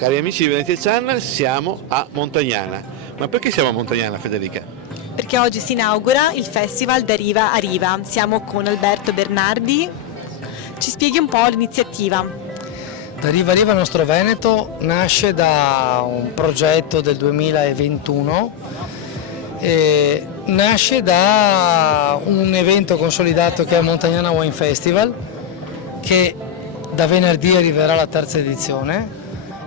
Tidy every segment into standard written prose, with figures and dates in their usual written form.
Cari amici di Venezia Channel, siamo a Montagnana. Ma perché siamo a Montagnana, Federica? Perché oggi si inaugura il festival Da Riva a Riva. Siamo con Alberto Bernardi. Ci spieghi un po' l'iniziativa? Da Riva a Riva, il nostro Veneto, nasce da un progetto del 2021 e nasce da un evento consolidato che è Montagnana Wine Festival, che da venerdì arriverà alla terza edizione,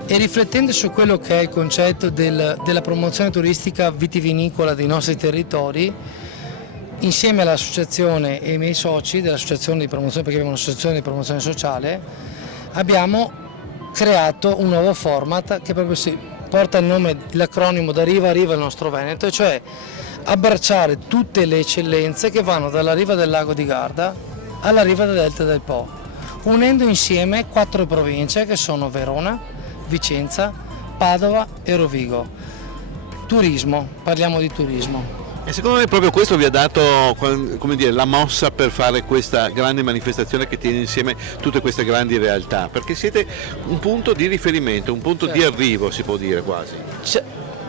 e riflettendo su quello che è il concetto della promozione turistica vitivinicola dei nostri territori, insieme all'associazione e ai miei soci dell'associazione di promozione, perché abbiamo un'associazione di promozione sociale, abbiamo creato un nuovo format che proprio si porta il nome, l'acronimo Da Riva a Riva il nostro Veneto, e cioè abbracciare tutte le eccellenze che vanno dalla riva del lago di Garda alla riva del delta del Po, unendo insieme 4 province che sono Verona, Vicenza, Padova e Rovigo. Turismo, parliamo di turismo. E secondo me proprio questo vi ha dato, come dire, la mossa per fare questa grande manifestazione che tiene insieme tutte queste grandi realtà, perché siete un punto di riferimento, un punto di arrivo, si può dire quasi.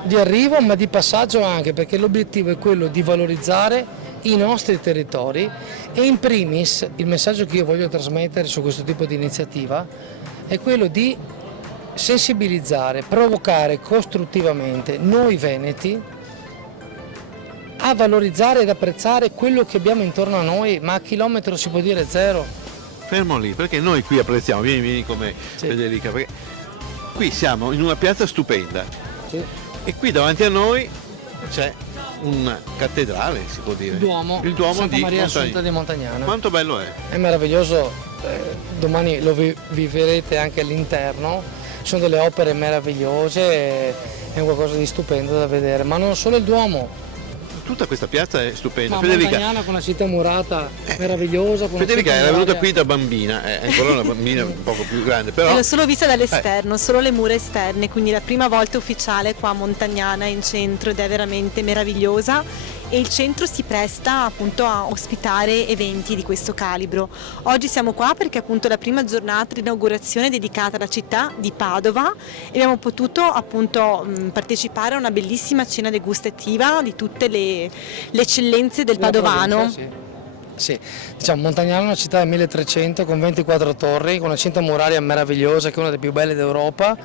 Di arrivo, ma di passaggio anche, perché l'obiettivo è quello di valorizzare i nostri territori, e in primis il messaggio che io voglio trasmettere su questo tipo di iniziativa è quello di sensibilizzare, provocare costruttivamente noi veneti a valorizzare ed apprezzare quello che abbiamo intorno a noi, ma a chilometro si può dire zero. Fermo lì, perché noi qui apprezziamo, vieni come Federica, perché qui siamo in una piazza stupenda, e qui davanti a noi c'è una cattedrale, si può dire. Il Duomo Santa di Maria Assunta di Montagnana. Quanto bello è? È meraviglioso, domani lo vivrete anche all'interno. Sono delle opere meravigliose, è qualcosa di stupendo da vedere, ma non solo il Duomo. Tutta questa piazza è stupenda. Ma Federica, Montagnana con una città murata meravigliosa. Con Federica una era venuta qui da bambina, è ancora una bambina un poco più grande, però... L'ho solo vista dall'esterno, solo le mura esterne, quindi la prima volta ufficiale qua a Montagnana in centro, ed è veramente meravigliosa, e il centro si presta appunto a ospitare eventi di questo calibro. Oggi siamo qua perché appunto è la prima giornata di inaugurazione dedicata alla città di Padova, e abbiamo potuto appunto partecipare a una bellissima cena degustativa di tutte le eccellenze del padovano. Sì, diciamo Montagnana è una città del 1300 con 24 torri, con una cinta muraria meravigliosa che è una delle più belle d'Europa.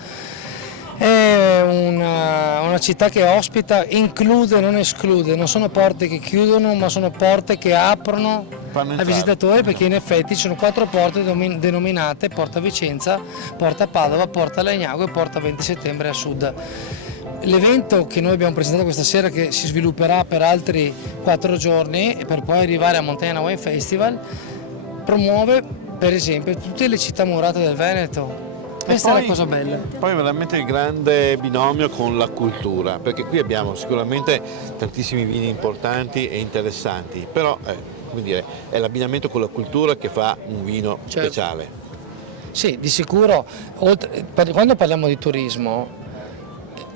È una città che ospita, include, non esclude, non sono porte che chiudono, ma sono porte che aprono ai visitatori, perché in effetti ci sono 4 porte denominate Porta Vicenza, Porta Padova, Porta Legnago e Porta 20 settembre a sud. L'evento che noi abbiamo presentato questa sera, che si svilupperà per altri 4 giorni e per poi arrivare a Montagnana Wine Festival, promuove per esempio tutte le città murate del Veneto. Questa è la cosa bella. Poi veramente il grande binomio con la cultura, perché qui abbiamo sicuramente tantissimi vini importanti e interessanti, però come dire, è l'abbinamento con la cultura che fa un vino speciale. Sì, di sicuro. Quando parliamo di turismo,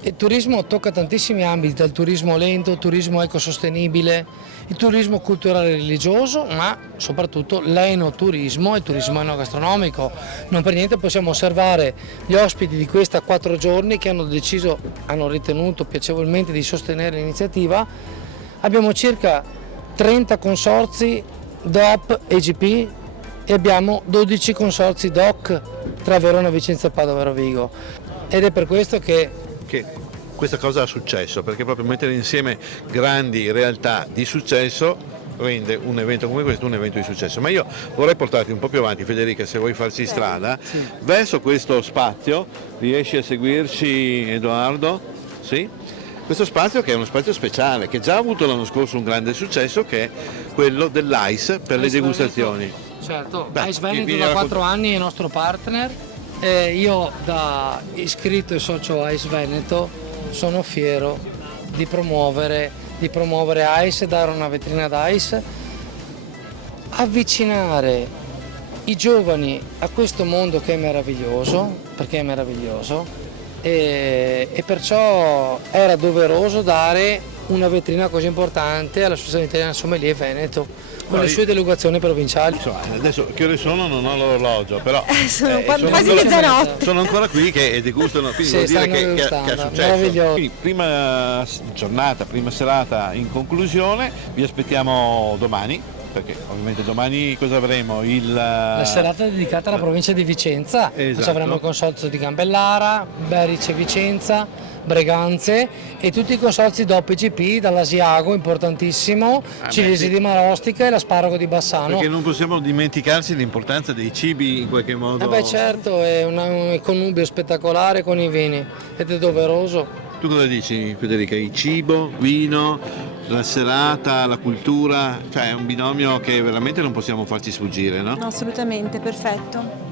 il turismo tocca tantissimi ambiti, dal turismo lento, il turismo ecosostenibile, il turismo culturale e religioso, ma soprattutto l'enoturismo e il turismo enogastronomico. Non per niente possiamo osservare gli ospiti di questa 4 giorni che hanno ritenuto piacevolmente di sostenere l'iniziativa. Abbiamo circa 30 consorzi DOP e GP e abbiamo 12 consorzi DOC tra Verona, Vicenza, Padova e Rovigo. Ed è per questo che questa cosa ha successo, perché proprio mettere insieme grandi realtà di successo rende un evento come questo un evento di successo. Ma io vorrei portarti un po' più avanti, Federica, se vuoi farci strada, verso questo spazio. Riesci a seguirci, Edoardo? Sì? Questo spazio, che è uno spazio speciale, che già ha avuto l'anno scorso un grande successo, che è quello dell'ICE per le degustazioni. Certo, ICE Veneto da 4 anni è nostro partner. Io, da iscritto e socio ICE Veneto, sono fiero di promuovere ICE, dare una vetrina ad ICE, avvicinare i giovani a questo mondo che è meraviglioso, perché è meraviglioso, e perciò era doveroso dare una vetrina così importante all'Associazione Italiana Sommelier Veneto, con le Poi- sue delegazioni provinciali. Insomma, adesso che ore sono non ho l'orologio, però Sono quasi ancora- mezzanotte. sono ancora qui che degustano, quindi Sì, vuol dire stanno che è degustando, successo. meraviglioso. Quindi, prima giornata, prima serata in conclusione, vi aspettiamo domani, perché ovviamente domani cosa avremo? La serata dedicata alla provincia di Vicenza, Esatto. Ci avremo il consorzio di Gambellara, Berice Vicenza, Breganze e tutti i consorzi DOP IGP dall'Asiago, importantissimo, Cilesi sì. di Marostica e l'Asparago di Bassano. Perché non possiamo dimenticarci l'importanza dei cibi in qualche modo. Certo, è un connubio spettacolare con i vini ed è doveroso. Tu cosa dici, Federica? Il cibo, vino, la serata, la cultura, cioè è un binomio che veramente non possiamo farci sfuggire, no? No, assolutamente, perfetto.